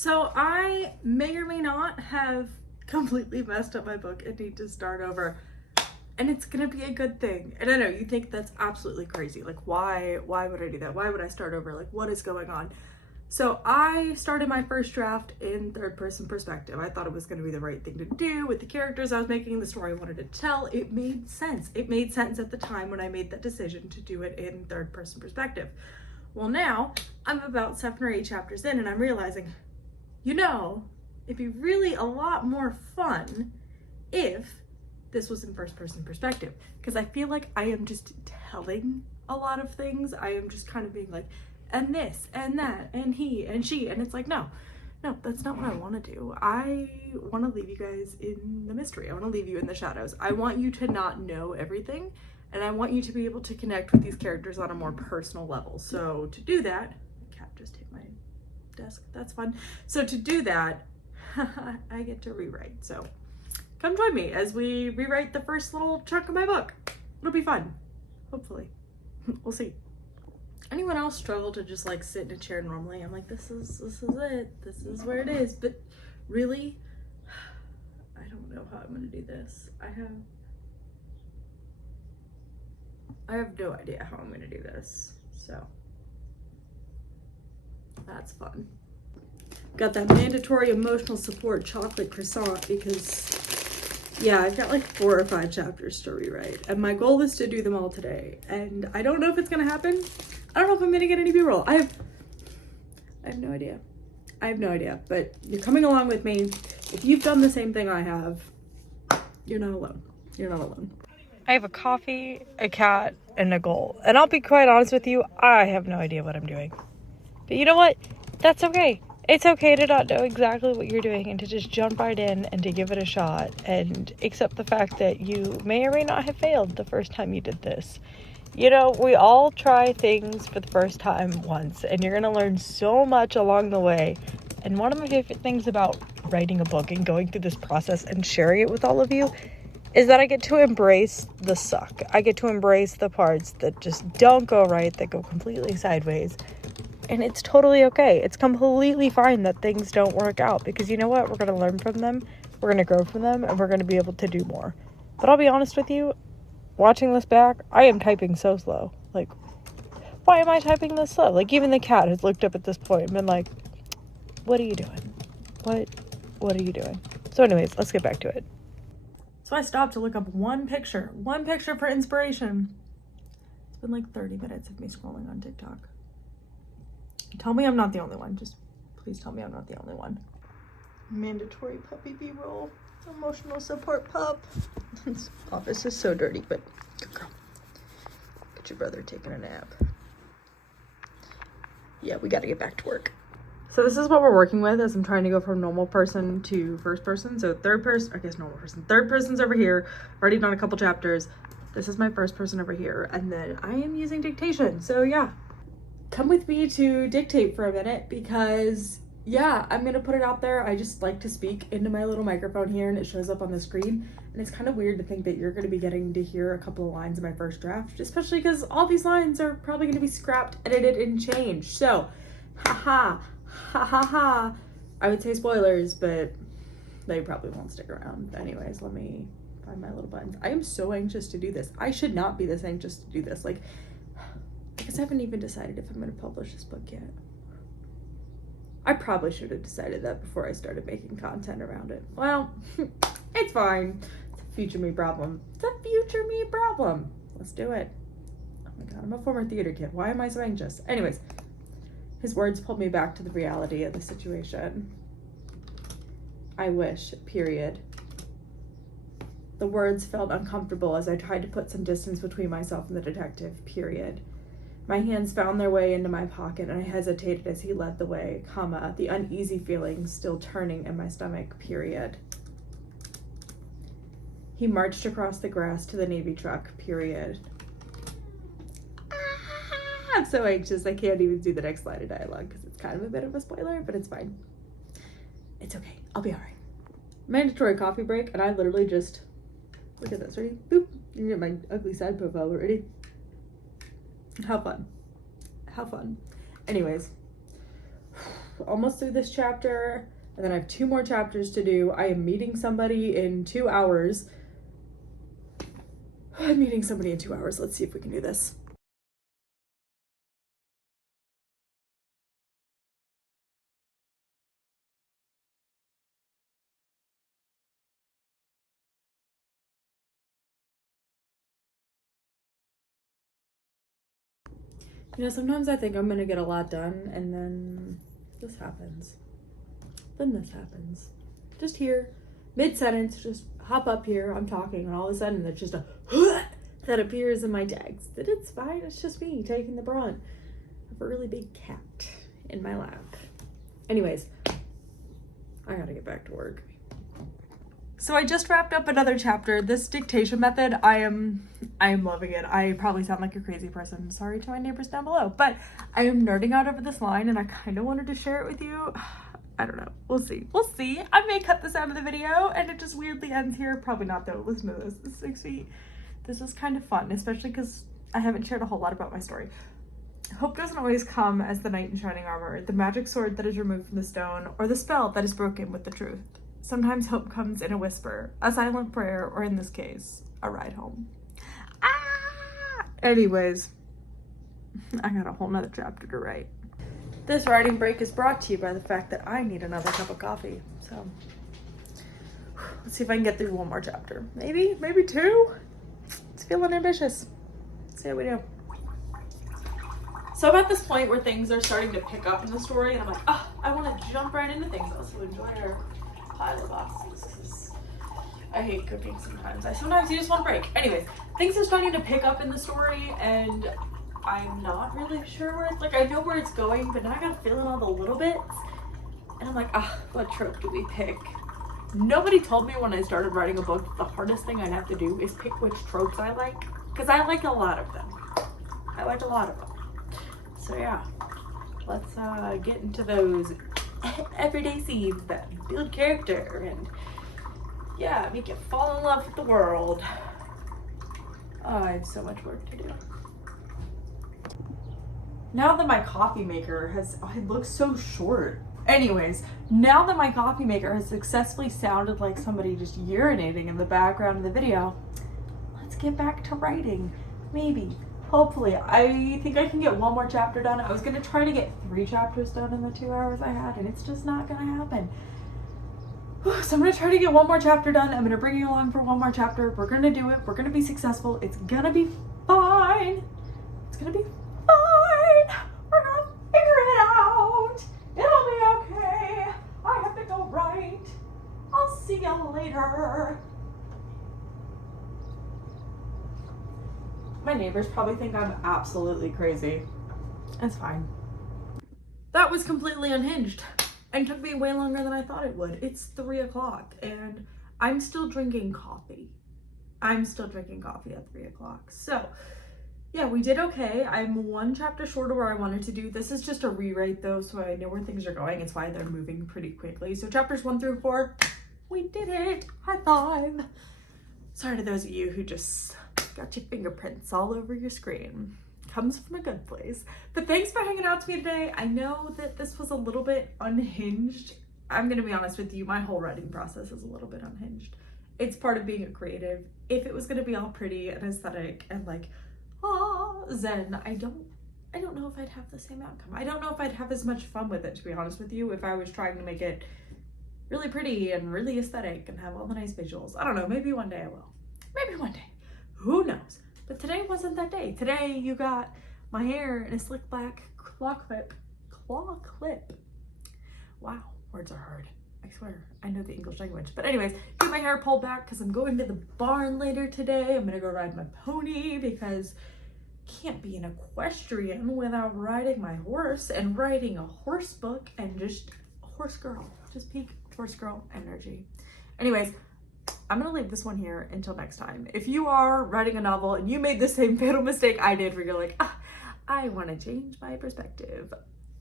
So I may or may not have completely messed up my book and need to start over. And it's gonna be a good thing. And I know you think that's absolutely crazy. Like why would I do that? Why would I start over? Like what is going on? So I started my first draft in third person perspective. I thought it was gonna be the right thing to do with the characters I was making, the story I wanted to tell. It made sense. It made sense at the time when I made that decision to do it in third person perspective. Well, now I'm about 7 or 8 chapters in and I'm realizing, it'd be really a lot more fun if this was in first person perspective, because I feel like I am just telling a lot of things. I am just kind of being like, and this and that and he and she, and it's like, no, that's not what I want to do. I want to leave you guys in the mystery. I want to leave you in the shadows. I want you to not know everything, and I want you to be able to connect with these characters on a more personal level. So to do that, the cat just hit my desk. That's fun. So to do that, I get to rewrite. So come join me as we rewrite the first little chunk of my book. It'll be fun. Hopefully. We'll see. Anyone else struggle to just like sit in a chair normally? I'm like, this is it. This is where it is. But really, I don't know how I'm gonna do this. I have no idea how I'm gonna do this. So that's fun. Got that mandatory emotional support chocolate croissant because, yeah, I've got like 4 or 5 chapters to rewrite. And my goal is to do them all today. And I don't know if it's gonna happen. I don't know if I'm gonna get any B-roll. I have no idea. I have no idea, but you're coming along with me. If you've done the same thing I have, you're not alone. You're not alone. I have a coffee, a cat, and a goal. And I'll be quite honest with you, I have no idea what I'm doing. But you know what? That's okay. It's okay to not know exactly what you're doing and to just jump right in and to give it a shot and accept the fact that you may or may not have failed the first time you did this. You know, we all try things for the first time once, and you're going to learn so much along the way. And one of my favorite things about writing a book and going through this process and sharing it with all of you is that I get to embrace the suck. I get to embrace the parts that just don't go right, that go completely sideways. And it's totally okay. It's completely fine that things don't work out, because you know what? We're going to learn from them, we're going to grow from them, and we're going to be able to do more. But I'll be honest with you, watching this back, I am typing so slow. Like, why am I typing this slow? Like, even the cat has looked up at this point and been like, what are you doing? What are you doing? So anyways, let's get back to it. So I stopped to look up one picture for inspiration. It's been like 30 minutes of me scrolling on TikTok. Tell me I'm not the only one. Just please tell me I'm not the only one. Mandatory puppy B-roll. Emotional support pup. This office is so dirty, but good girl. Get your brother taking a nap. Yeah, we gotta get back to work. So this is what we're working with as I'm trying to go from normal person to first person. So third person's over here. Already done a couple chapters. This is my first person over here. And then I am using dictation. So yeah, come with me to dictate for a minute because yeah, I'm gonna put it out there. I just like to speak into my little microphone here and it shows up on the screen. And it's kind of weird to think that you're gonna be getting to hear a couple of lines in my first draft, especially because all these lines are probably gonna be scrapped, edited, and changed. So, ha. I would say spoilers, but they probably won't stick around. Anyways, let me find my little buttons. I am so anxious to do this. I should not be this anxious to do this. Like, I guess I haven't even decided if I'm going to publish this book yet. I probably should have decided that before I started making content around it. Well, it's fine. It's a future me problem. Let's do it. Oh my god, I'm a former theater kid. Why am I so anxious? Anyways, his words pulled me back to the reality of the situation. I wish, period. The words felt uncomfortable as I tried to put some distance between myself and the detective, period. My hands found their way into my pocket and I hesitated as he led the way, comma, the uneasy feelings still turning in my stomach, period. He marched across the grass to the Navy truck, period. I'm so anxious I can't even do the next line of dialogue because it's kind of a bit of a spoiler, but it's fine. It's okay. I'll be all right. Mandatory coffee break, and I literally just, look at this, ready? Boop. You get my ugly side profile, ready? How fun. Anyways, almost through this chapter, and then I have 2 more chapters to do. I am meeting somebody in 2 hours. I'm meeting somebody in 2 hours. Let's see if we can do this. You know, sometimes I think I'm gonna get a lot done, and then this happens. Then this happens. Just here, mid-sentence, just hop up here, I'm talking, and all of a sudden there's just a that appears in my text. And it's fine, it's just me taking the brunt of a really big cat in my lap. Anyways, I gotta get back to work. So I just wrapped up another chapter. This dictation method, I am loving it. I probably sound like a crazy person. Sorry to my neighbors down below, but I am nerding out over this line and I kind of wanted to share it with you. I don't know. We'll see. We'll see. I may cut this out of the video and it just weirdly ends here. Probably not though. Listen to this. This is 6 feet. This was kind of fun, especially because I haven't shared a whole lot about my story. Hope doesn't always come as the knight in shining armor, the magic sword that is removed from the stone, or the spell that is broken with the truth. Sometimes hope comes in a whisper, a silent prayer, or in this case, a ride home. Anyways, I got a whole nother chapter to write. This writing break is brought to you by the fact that I need another cup of coffee. So let's see if I can get through 1 more chapter. Maybe 2. It's feeling ambitious. Let's see how we do. So I'm at this point where things are starting to pick up in the story, and I'm like, I want to jump right into things. I also enjoy our pile of boxes. I hate cooking sometimes. Sometimes you just want a break. Anyways, things are starting to pick up in the story, and I'm not really sure where it's, like, I know where it's going, but now I gotta fill in all the little bits. And I'm like, what trope do we pick? Nobody told me when I started writing a book the hardest thing I'd have to do is pick which tropes I like, because I like a lot of them. So yeah, let's get into those everyday scenes that build character and yeah, make you fall in love with the world. I have so much work to do. Now that my coffee maker it looks so short. Anyways, now that my coffee maker has successfully sounded like somebody just urinating in the background of the video, let's get back to writing. Maybe. Hopefully. I think I can get 1 more chapter done. I was going to try to get 3 chapters done in the 2 hours I had, and it's just not going to happen. So I'm going to try to get 1 more chapter done. I'm going to bring you along for 1 more chapter. We're going to do it. We're going to be successful. It's going to be fine. It's going to be fine. We're going to figure it out. It'll be okay. I have to go write. I'll see you later. My neighbors probably think I'm absolutely crazy. It's fine. That was completely unhinged and took me way longer than I thought it would. It's 3 o'clock and I'm still drinking coffee. at 3 o'clock. So yeah, we did okay. I'm 1 chapter short of where I wanted to do. This is just a rewrite though, so I know where things are going. It's why they're moving pretty quickly. So chapters 1 through 4, we did it. High five. Sorry to those of you who just got your fingerprints all over your screen. Comes from a good place. But thanks for hanging out with me today. I know that this was a little bit unhinged. I'm gonna be honest with you, my whole writing process is a little bit unhinged. It's part of being a creative. If it was gonna be all pretty and aesthetic and like, zen, I don't know if I'd have the same outcome. I don't know if I'd have as much fun with it, to be honest with you, if I was trying to make it really pretty and really aesthetic and have all the nice visuals. I don't know, maybe one day I will. Maybe one day. Who knows? But today wasn't that day. Today you got my hair in a slick back claw clip. Wow, words are hard. I swear, I know the English language. But anyways, get my hair pulled back because I'm going to the barn later today. I'm gonna go ride my pony because can't be an equestrian without riding my horse and writing a horse book and just horse girl. Just peak horse girl energy. Anyways, I'm gonna leave this one here until next time. If you are writing a novel and you made the same fatal mistake I did where you're like, I wanna change my perspective,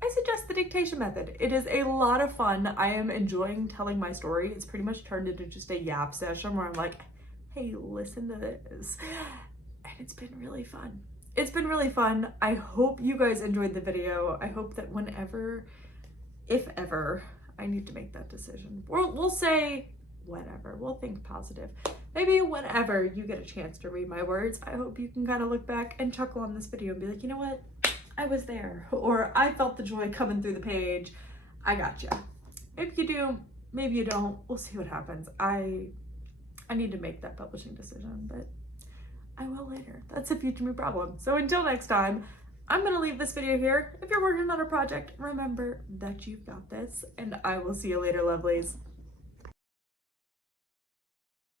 I suggest the dictation method. It is a lot of fun. I am enjoying telling my story. It's pretty much turned into just a yap session where I'm like, hey, listen to this. And it's been really fun. It's been really fun. I hope you guys enjoyed the video. I hope that whenever if ever I need to make that decision. Or we'll say whatever. We'll think positive. Maybe whenever you get a chance to read my words, I hope you can kind of look back and chuckle on this video and be like, you know what? I was there. Or I felt the joy coming through the page. I gotcha. Maybe you do, maybe you don't. We'll see what happens. I need to make that publishing decision, but I will later. That's a future me problem. So until next time, I'm gonna leave this video here. If you're working on a project, remember that you've got this, and I will see you later, lovelies.